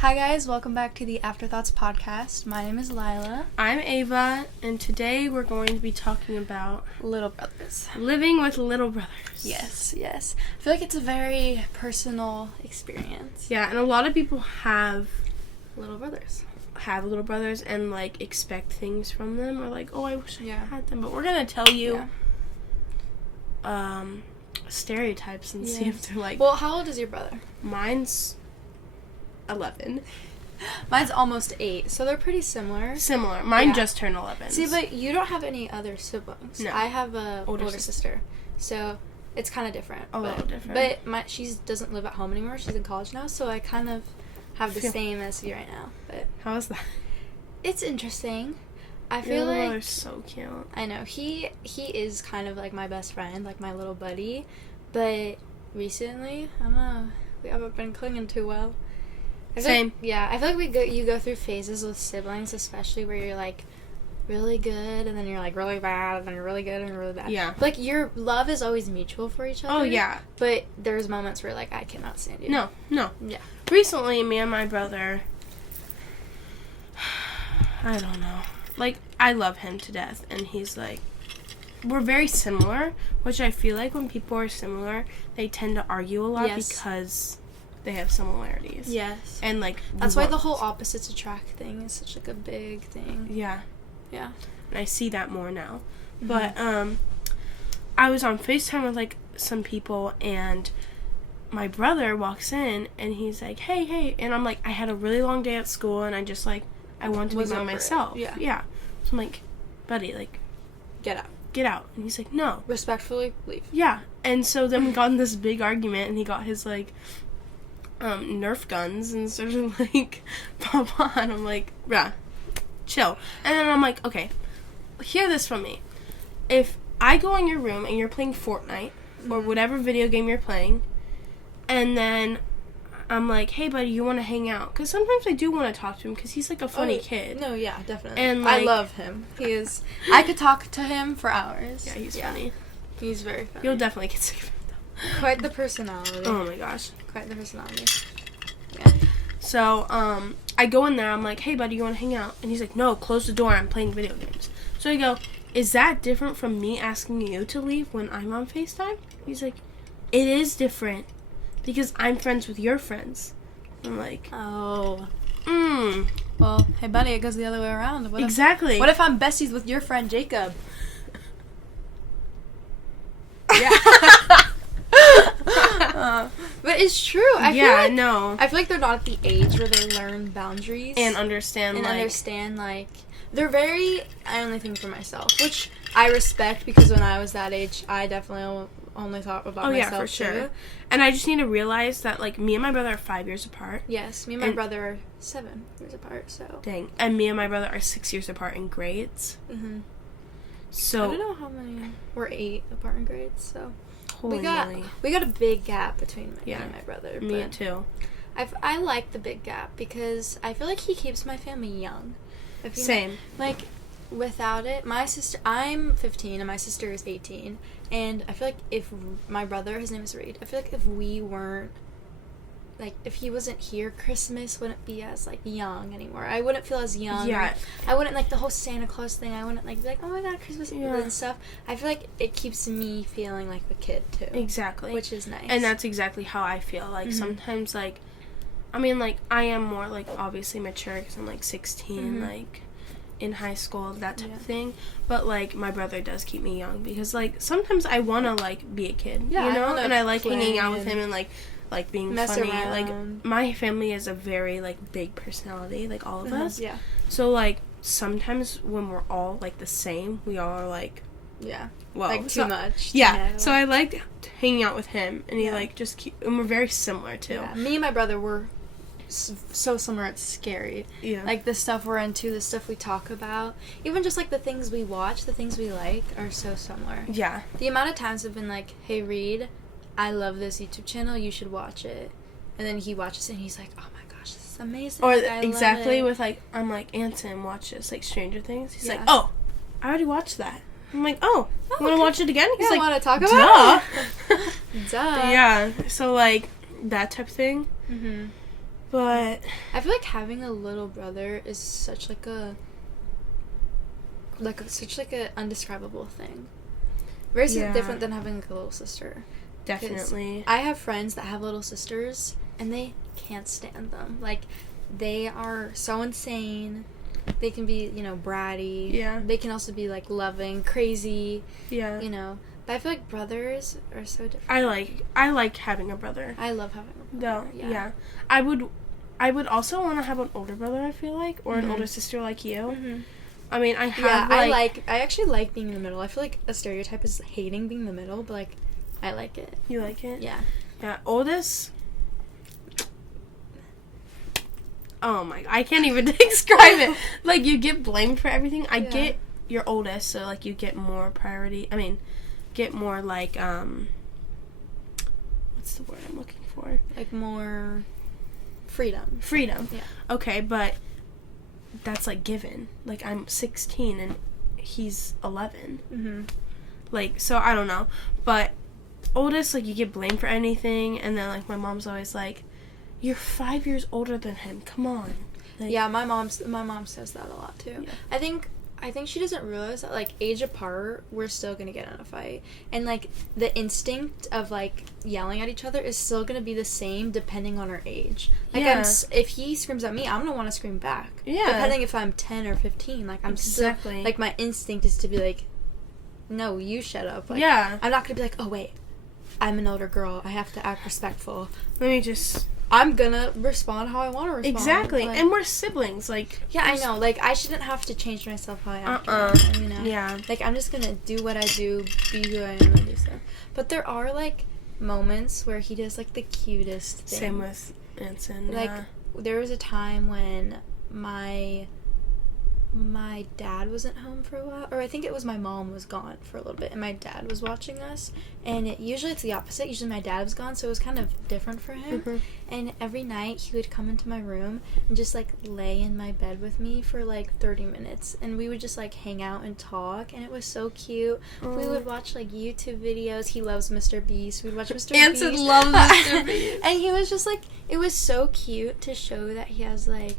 Hi guys, welcome back to the Afterthoughts podcast. My name is Lila. I'm Ava, and today we're going to be talking about Little brothers. living with little brothers. Yes. I feel like it's a very personal experience. Yeah, and a lot of people have Little brothers. And like expect things from them, or like, oh, I wish I Yeah. had them. But we're gonna tell you stereotypes and see if they're like. Well, how old is your brother? Mine's 11. Mine's almost 8, so they're pretty similar. Mine just turned 11. See, but you don't have any other siblings. No. I have a older sister. sister, so it's kind of different. A little different. But she doesn't live at home anymore. She's in college now, so I kind of have the same as you right now. But how is that? it's interesting. I feel Your like brother's so cute. I know he is kind of like my best friend, like my little buddy. But recently, I don't know, we haven't been clinging too well. Same. I feel like you go through phases with siblings, especially where you're like really good and then you're like really bad and then you're really good and really bad. Yeah. Like your love is always mutual for each other. Oh yeah. But there's moments where like I cannot stand you. No. Yeah. Recently, me and my brother, I don't know. Like, I love him to death, and he's like, we're very similar, which I feel like when people are similar, they tend to argue a lot because they have similarities. Yes. And, like, that's why the whole opposites attract thing is such like a big thing. Yeah. Yeah. And I see that more now. Mm-hmm. But, I was on FaceTime with, like, some people, and my brother walks in, and he's like, hey, and I'm like, I had a really long day at school, and I just, like, I want to be by myself. Yeah. So I'm like, buddy, like, Get out. And he's like, no. Respectfully, leave. Yeah. And so then we got in this big argument, and he got his, like, Nerf guns and started, like, pop on. I'm like, bruh, chill. And then I'm like, okay, hear this from me. If I go in your room and you're playing Fortnite or whatever video game you're playing, and then I'm like, hey, buddy, you want to hang out? Because sometimes I do want to talk to him because he's, like, a funny kid. No, yeah, definitely. And, like, I love him. He is... I could talk to him for hours. Yeah, he's funny. He's very funny. You'll definitely get sick of him, though. Quite the personality. Oh, my gosh. Quite the personality. Yeah. So, I go in there, I'm like, hey, buddy, you want to hang out? And he's like, no, close the door, I'm playing video games. So I go, is that different from me asking you to leave when I'm on FaceTime? He's like, it is different, because I'm friends with your friends. I'm like, Oh. Well, Hey, buddy, it goes the other way around. exactly. What if I'm besties with your friend, Jacob? Yeah. But it's true. I feel like they're not at the age where they learn boundaries. And understand, they're very, I only think for myself, which I respect because when I was that age, I definitely only thought about myself, for sure. too. And I just need to realize that, like, me and my brother are 5 years apart. Yes, me and my brother are 7 years apart, so. Dang. And me and my brother are 6 years apart in grades. Mm-hmm. So. I don't know how many. We're 8 apart in grades, so. Holy moly. We got a big gap between me and my brother. Me too. I like the big gap because I feel like he keeps my family young. Same. Like, without it, I'm 15 and my sister is 18. And I feel like if my brother, his name is Reed, I feel like if we weren't, like, if he wasn't here, Christmas wouldn't be as, like, young anymore. I wouldn't feel as young. Yeah. I wouldn't, like, the whole Santa Claus thing, I wouldn't, like, be like, oh my god, Christmas and stuff. I feel like it keeps me feeling like a kid, too. Exactly. Which is nice. And that's exactly how I feel. Like, sometimes, like, I mean, like, I am more, like, obviously mature because I'm, like, 16, like, in high school, that type of thing. But, like, my brother does keep me young because, like, sometimes I want to, like, be a kid, you know? And I like hanging out with him and, like being funny. Around. Like, my family is a very, like, big personality, like, all of us. Yeah. So, like, sometimes when we're all, like, the same, we all are, like... Yeah. Well, like, too much. Yeah. So I like hanging out with him, and he, like, just and we're very similar, too. Yeah. Me and my brother were so similar, it's scary. Yeah. Like, the stuff we're into, the stuff we talk about, even just, like, the things we watch, the things we like, are so similar. Yeah. The amount of times I've been like, hey, Reed, I love this YouTube channel, you should watch it. And then he watches it, and he's like, oh my gosh, this is amazing. Or I exactly love it. with, like, I'm like, Anson, watch this, like, Stranger Things. He's like, Yeah. oh, I already watched that. I'm like, oh, you want to watch it again? He's Yeah, like, want to talk about duh. it? Duh. Yeah. So, like, that type of thing. Mm-hmm. But I feel like having a little brother is such like a undescribable thing. Very different than having like a little sister. Definitely. I have friends that have little sisters and they can't stand them. Like, they are so insane. They can be, bratty. Yeah. They can also be like loving, crazy. Yeah. But I feel like brothers are so different. I like having a brother. I love having a brother. No, yeah. I would also want to have an older brother, I feel like, or an older sister like you. Mm-hmm. I mean, I have, I actually like being in the middle. I feel like a stereotype is hating being in the middle, but, like, I like it. You like it? Yeah. Yeah, oldest... Oh my... I can't even describe it. Like, you get blamed for everything. I get your oldest, so, like, you get more priority. I mean, get more, like, what's the word I'm looking for? Like, more... Freedom. Yeah. Okay, but... That's, like, given. Like, I'm 16 and he's 11. Mm-hmm. Like, so, I don't know. But oldest, like, you get blamed for anything. And then, like, my mom's always like, you're 5 years older than him. Come on. Like, yeah, my mom says that a lot, too. Yeah. I think she doesn't realize that, like, age apart, we're still gonna get in a fight. And, like, the instinct of, like, yelling at each other is still gonna be the same depending on our age. Like, if he screams at me, I'm gonna want to scream back. Yeah. Depending if I'm 10 or 15. Like, I'm exactly. still, like, my instinct is to be like, no, you shut up. Like, yeah. I'm not gonna be like, oh, wait, I'm an older girl. I have to act respectful. I'm gonna respond how I want to respond. Exactly. Like, and we're siblings. Like, yeah, I know. Like, I shouldn't have to change myself how I act. Yeah. Like, I'm just gonna do what I do, be who I am, and do stuff. But there are, like, moments where he does, like, the cutest thing. Same with Anson. Like, there was a time when my dad wasn't home for a while, or I think it was my mom was gone for a little bit, and my dad was watching us, and usually it's the opposite. Usually my dad was gone, so it was kind of different for him. Mm-hmm. And every night he would come into my room and just, like, lay in my bed with me for, like, 30 minutes, and we would just, like, hang out and talk, and it was so cute. We would watch, like, YouTube videos. He loves Mr. Beast. We'd watch Mr. Beast. Anson loves Mr. Beast. And he was just, like, it was so cute to show that he has, like,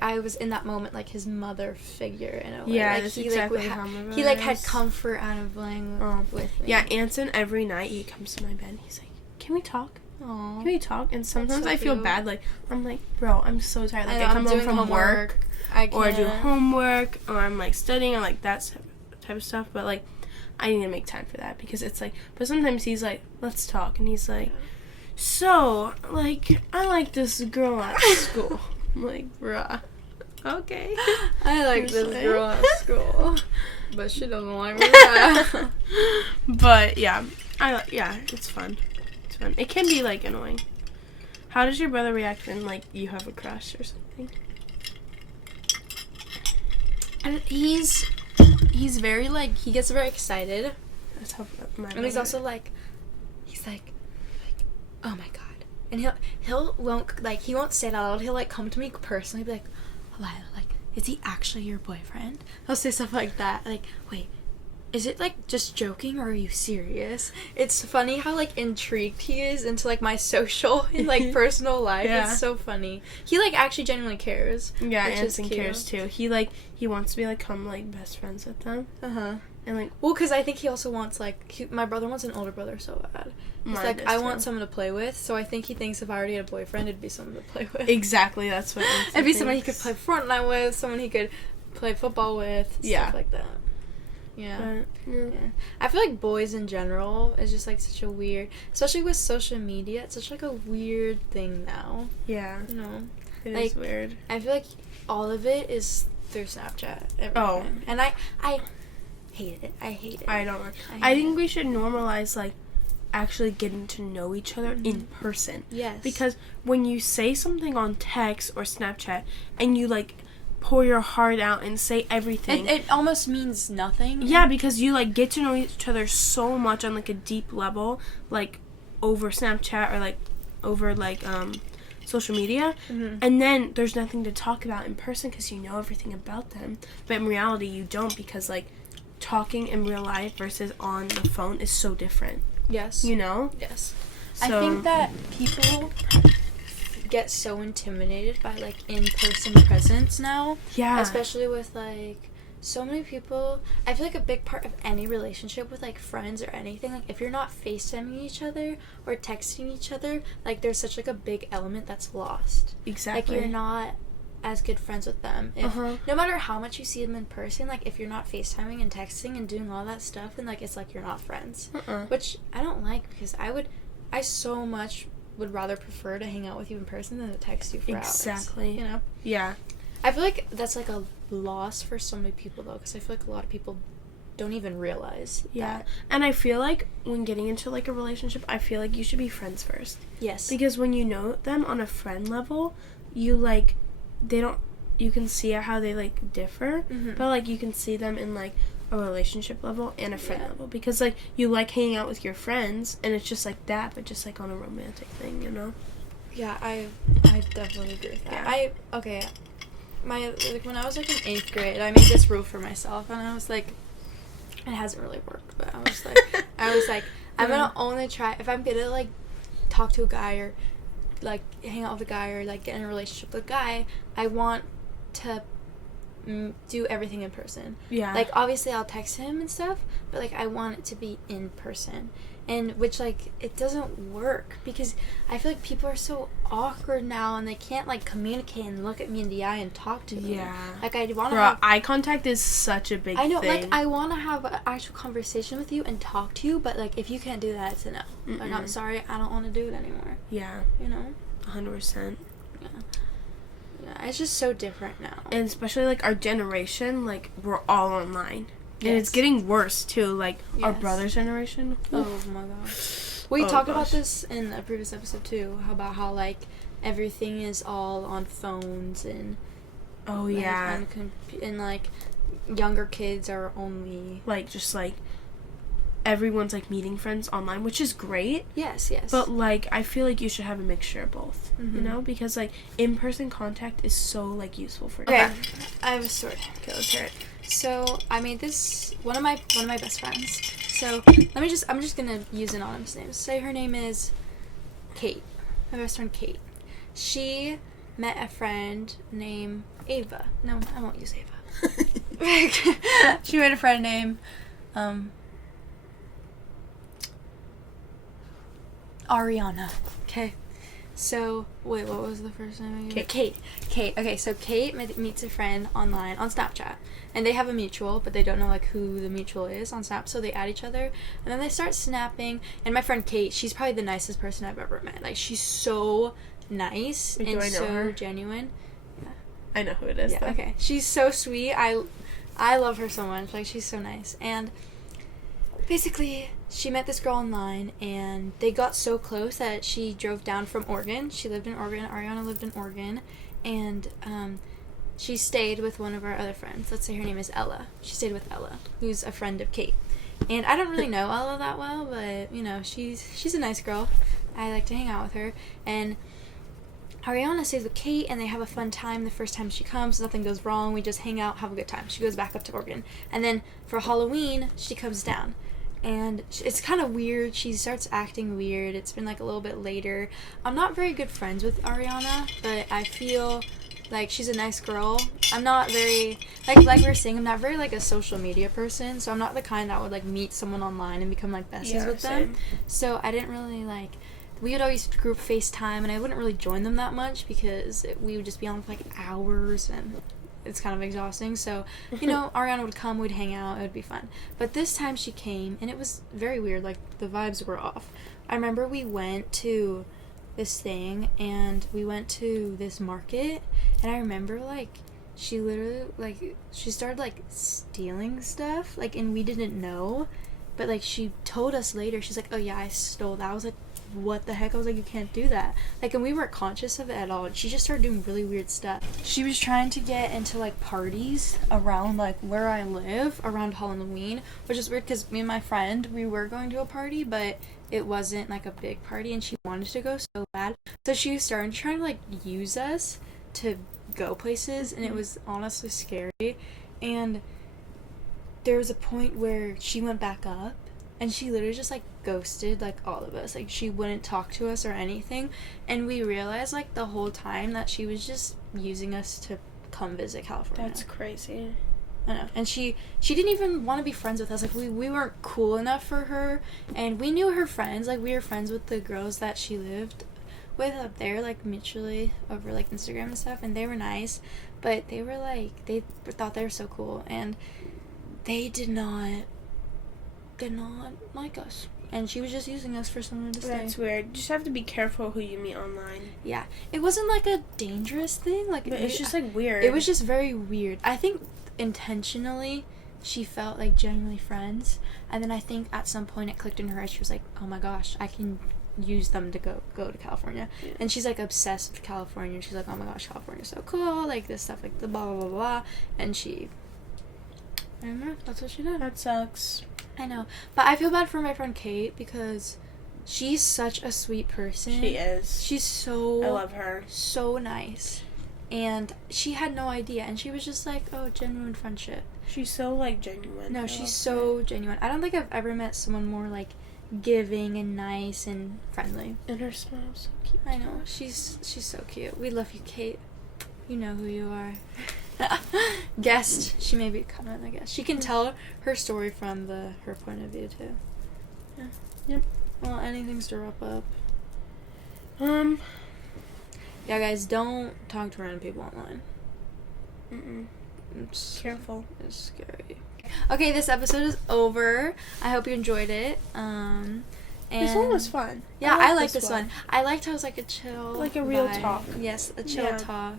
I was in that moment, like, his mother figure in a way. Yeah, like, that's he, exactly like, how my mother he, like, is. had comfort out of playing with me. Yeah, Anson, every night he comes to my bed and he's like, can we talk? Aww. Can we talk? And sometimes so I feel cute. bad. Like, I'm like, bro, I'm so tired. Like, I come home from work. Or I do homework. Or I'm, like, studying. Or, like, that type of stuff. But, like, I need to make time for that. Because it's, like, but sometimes he's like, let's talk. And he's like, so, like, I like this girl at school. I'm like, bruh. Okay. I like this girl at school, but she doesn't like me. But yeah, it's fun. It's fun. It can be, like, annoying. How does your brother react when, like, you have a crush or something? And he's very, like, he gets very excited. That's how my brother. And he's also like, oh my god. And he won't say it out loud. He'll, like, come to me personally, be like, Lila, like, is he actually your boyfriend? He'll say stuff like that. Like, wait, is it, like, just joking or are you serious? It's funny how, like, intrigued he is into, like, my social and, like, personal life. Yeah. It's so funny. He, like, actually genuinely cares. Yeah, Anson cares too. He wants to be, like, come, like, best friends with them. Uh-huh. And, like, well, because I think he also wants, like, my brother wants an older brother so bad. He's like, I want someone to play with, so I think he thinks if I already had a boyfriend, it'd be someone to play with. Exactly, that's what it'd be someone he could play Fortnite with, someone he could play football with, stuff like that. Yeah. Yeah. I feel like boys in general is just, like, such a weird, especially with social media, it's such, like, a weird thing now. Yeah. You know? It like, is weird. I feel like all of it is through Snapchat. Everything. And I hate it. I hate it. I don't know. I think we should normalize, like, actually getting to know each other in person. Yes. Because when you say something on text or Snapchat and you, like, pour your heart out and say everything. It almost means nothing. Yeah, because you, like, get to know each other so much on, like, a deep level, like, over Snapchat or, like, over, like, social media. Mm-hmm. And then there's nothing to talk about in person because you know everything about them. But in reality, you don't because, like, talking in real life versus on the phone is so different. Yes. You know? Yes. So, I think that people get so intimidated by, like, in-person presence now. Yeah. Especially with, like, so many people. I feel like a big part of any relationship with, like, friends or anything, like, if you're not FaceTiming each other or texting each other, like, there's such, like, a big element that's lost. Exactly. Like, you're not as good friends with them. If no matter how much you see them in person, like, if you're not FaceTiming and texting and doing all that stuff, then, like, it's like you're not friends. Which I don't like, because I so much would rather prefer to hang out with you in person than to text you for hours. Exactly. You know? Yeah. I feel like that's, like, a loss for so many people, though, because I feel like a lot of people don't even realize that. And I feel like when getting into, like, a relationship, I feel like you should be friends first. Yes. Because when you know them on a friend level, you, like, you can see how they, like, differ, but, like, you can see them in, like, a relationship level and a friend level, because, like, you like hanging out with your friends, and it's just like that, but just, like, on a romantic thing, you know? Yeah, I definitely agree with that. Yeah. When I was, like, in 8th grade, I made this rule for myself, and I was like, it hasn't really worked, but I was like, I'm gonna only try, if I'm gonna, like, talk to a guy or, like, hang out with a guy or, like, get in a relationship with a guy, I want to do everything in person. Yeah. Like, obviously I'll text him and stuff, but, like, I want it to be in person. And which, like, it doesn't work, because I feel like people are so awkward now, and they can't, like, communicate and look at me in the eye and talk to me. Yeah. Like, I want to eye contact is such a big thing. I know, like, I want to have an actual conversation with you and talk to you, but, like, if you can't do that, it's a no. Like, I'm sorry, I don't want to do it anymore. Yeah. You know? 100%. Yeah. Yeah, it's just so different now. And especially, like, our generation, like, we're all online. Yes. And it's getting worse, too. Like, our brother's generation. Oh, my gosh. We talked about this in a previous episode, too, about how, like, everything is all on phones and... Oh, like, yeah. And, like, younger kids are only... Like, just, like, everyone's, like, meeting friends online, which is great. Yes. But, like, I feel like you should have a mixture of both, you know? Because, like, in-person contact is so, like, useful for you. Okay, I have a story. Okay, let's hear it. So, I made this, one of my best friends. So, I'm just gonna use anonymous names. Say her name is Kate. My best friend Kate. She met a friend named Ava. No, I won't use Ava. She met a friend named, Ariana. Okay. So, wait, what was the first name? Kate. Okay, so Kate meets a friend online on Snapchat. And they have a mutual, but they don't know, like, who the mutual is on Snap, so they add each other. And then they start snapping. And my friend Kate, she's probably the nicest person I've ever met. Like, she's so nice and so genuine. Yeah. I know who it is, though. Okay. She's so sweet. I love her so much. Like, she's so nice. And basically, she met this girl online, and they got so close that she drove down from Oregon. She lived in Oregon. Ariana lived in Oregon. And she stayed with one of our other friends. Let's say her name is Ella. She stayed with Ella, who's a friend of Kate. And I don't really know Ella that well, but, you know, she's a nice girl. I like to hang out with her. And Ariana stays with Kate, and they have a fun time the first time she comes. Nothing goes wrong. We just hang out, have a good time. She goes back up to Oregon. And then for Halloween, she comes down. And it's kind of weird. She starts acting weird. It's been, like, a little bit later. I'm not very good friends with Ariana, but I feel like she's a nice girl. I'm not very, like we were saying, I'm not very, like, a social media person, so I'm not the kind that would, like, meet someone online and become, like, besties with them. So I didn't really, like, we would always group FaceTime, and I wouldn't really join them that much because we would just be on for, like, hours, and it's kind of exhausting. So, you know, Ariana would come, we'd hang out, it would be fun. But this time she came, and it was very weird. Like, the vibes were off. I remember we went to this thing, and we went to this market, and I remember, like, she literally, like, she started, like, stealing stuff, like, and we didn't know, but, like, she told us later. She's like, oh yeah, I stole that. I was like, what the heck? I was like, you can't do that. Like, and we weren't conscious of it at all. She just started doing really weird stuff. She was trying to get into, like, parties around, like, where I live around Halloween, which is weird because me and my friend, we were going to a party, but it wasn't, like, a big party, and she wanted to go so bad. So she started trying to, like, use us to go places, and it was honestly scary. And there was a point where she went back up, and she literally just, like, ghosted, like, all of us. Like, she wouldn't talk to us or anything, and we realized, like, the whole time that she was just using us to come visit California. That's crazy. I know. And she didn't even want to be friends with us. Like, we weren't cool enough for her, and we knew her friends. Like, we were friends with the girls that she lived with up there, like, mutually over, like, Instagram and stuff, and they were nice, but they were, like, they thought they were so cool, and they did not like us. And she was just using us for someone to stay. That's weird. You just have to be careful who you meet online. Yeah. It wasn't, like, a dangerous thing. Like, but it's just, like, weird. It was just very weird. I think intentionally she felt, like, genuinely friends. And then I think at some point it clicked in her head. She was like, oh, my gosh, I can use them to go to California. Yeah. And she's, like, obsessed with California. She's like, oh, my gosh, California's so cool. Like, this stuff, like, the blah, blah, blah, blah. And I don't know. That's what she did. That sucks. I know. But I feel bad for my friend Kate because she's such a sweet person. She is. She's so... I love her. So nice. And she had no idea. And she was just like, oh, genuine friendship. She's so, like, genuine. No, she's so genuine. I don't think I've ever met someone more, like, giving and nice and friendly. And her smile's so cute. I know. She's so cute. We love you, Kate. You know who you are. Guest. She may be coming, I guess. She can tell her story from her point of view, too. Yeah. Yep. Well, anything's to wrap up. Yeah, guys, don't talk to random people online. Careful. It's scary. Okay, this episode is over. I hope you enjoyed it. And this one was fun. Yeah, I liked this one. I liked how it was like a chill, like a real vibe. talk. Yes, a chill talk.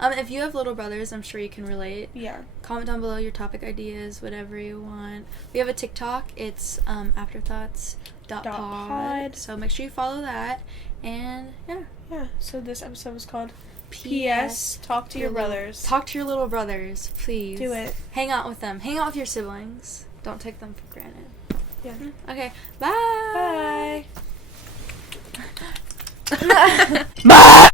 If you have little brothers, I'm sure you can relate. Yeah. Comment down below your topic ideas, whatever you want. We have a TikTok. It's afterthoughts.pod. So make sure you follow that. And yeah. So this episode was called P.S. Talk to your brothers. Talk to your little brothers, please. Do it. Hang out with them. Hang out with your siblings. Don't take them for granted. Yeah. Okay. Bye. Bye. Bye.